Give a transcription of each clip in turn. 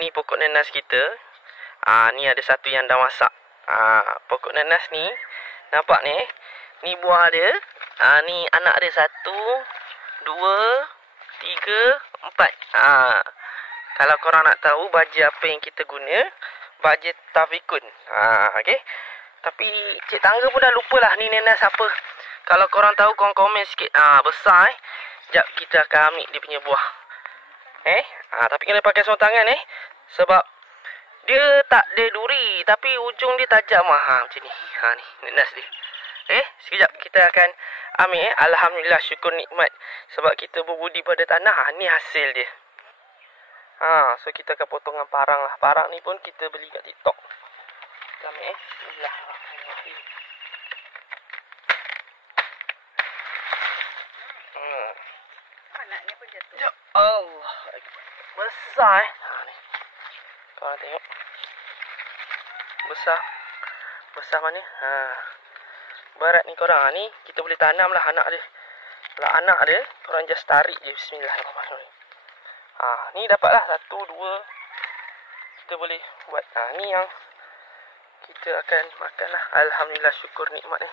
ni pokok nanas kita. Ni ada satu yang dah masak. Pokok nanas ni, nampak ni? Ni buah dia. Ni anak dia 1, 2, 3, 4. Kalau korang nak tahu baja apa yang kita guna, baja tafikun. Okey. Tapi cik tangga pun dah lupa lah ni nanas apa. Kalau korang tahu, korang komen sikit. Besar Sekejap kita akan ambil dia punya buah. Tapi kena pakai sorang tangan sebab dia tak ada duri tapi ujung dia tajam macam ni. Ni nanas dia. Sekejap kita akan ambil. Alhamdulillah, syukur nikmat sebab kita berbudi pada tanah. Ni hasil dia. So kita akan potong dengan parang lah. Parang ni pun kita beli kat TikTok. Kita ambil Bismillahirrahmanirrahim. Anaknya pun jatuh. Ya Allah. Besar ni. Korang tengok. Besar mana? Berat ni korang. Ni kita boleh tanam lah anak dia. Kalau anak dia, korang just tarik je. Bismillahirrahmanirrahim. Ni dapatlah 1, 2. Kita boleh buat. Ni yang kita akan makan lah. Alhamdulillah, syukur nikmat ni.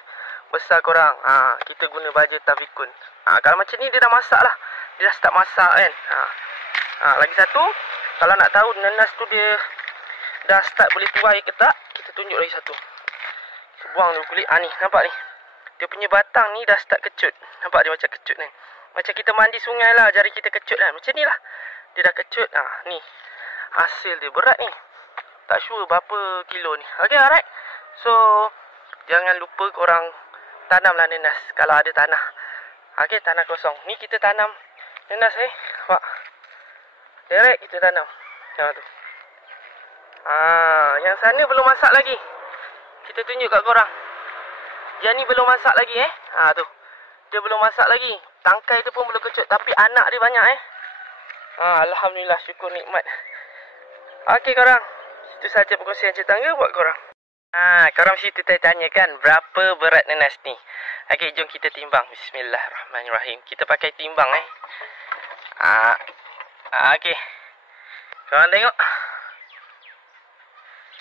Besar korang. Kita guna baja tafikun. Kalau macam ni dia dah masak lah. Dia dah start masak kan. Lagi satu, kalau nak tahu nanas tu dia dah start boleh tuai ke tak, kita tunjuk lagi satu. Buang dulu kulit. Ni nampak ni. Dia punya batang ni dah start kecut. Nampak dia macam kecut kan. Macam kita mandi sungai lah, jari kita kecut kan. Macam ni lah. Dia dah kecut. Ni hasil dia. Berat ni. Tak sure berapa kilo ni. Okay, alright. So jangan lupa korang tanamlah nanas kalau ada tanah. Okay, tanah kosong. Ni kita tanam nanas nampak. Direct kita tanam. Macam tu. Yang sana belum masak lagi. Kita tunjuk kat korang. Yang ni belum masak lagi tu. Dia belum masak lagi. Tangkai dia pun belum kecut. Tapi anak dia banyak Alhamdulillah, syukur nikmat. Okey korang. Itu saja perkongsian Cik Tangga buat korang. Korang mesti tanya kan berapa berat nanas ni. Okey, jom kita timbang. Bismillahirrahmanirrahim. Kita pakai timbang Okey. Korang tengok.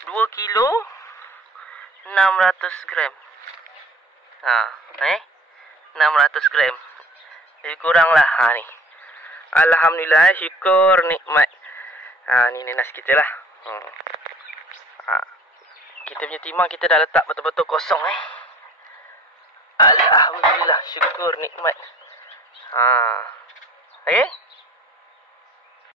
2 kilo 600 gram. 600 gram. Lebih kurang lah. Ni. Alhamdulillah, syukur nikmat. Ni nanas kita lah. Kita punya timbang kita dah letak betul-betul kosong Alhamdulillah, syukur nikmat. Okey.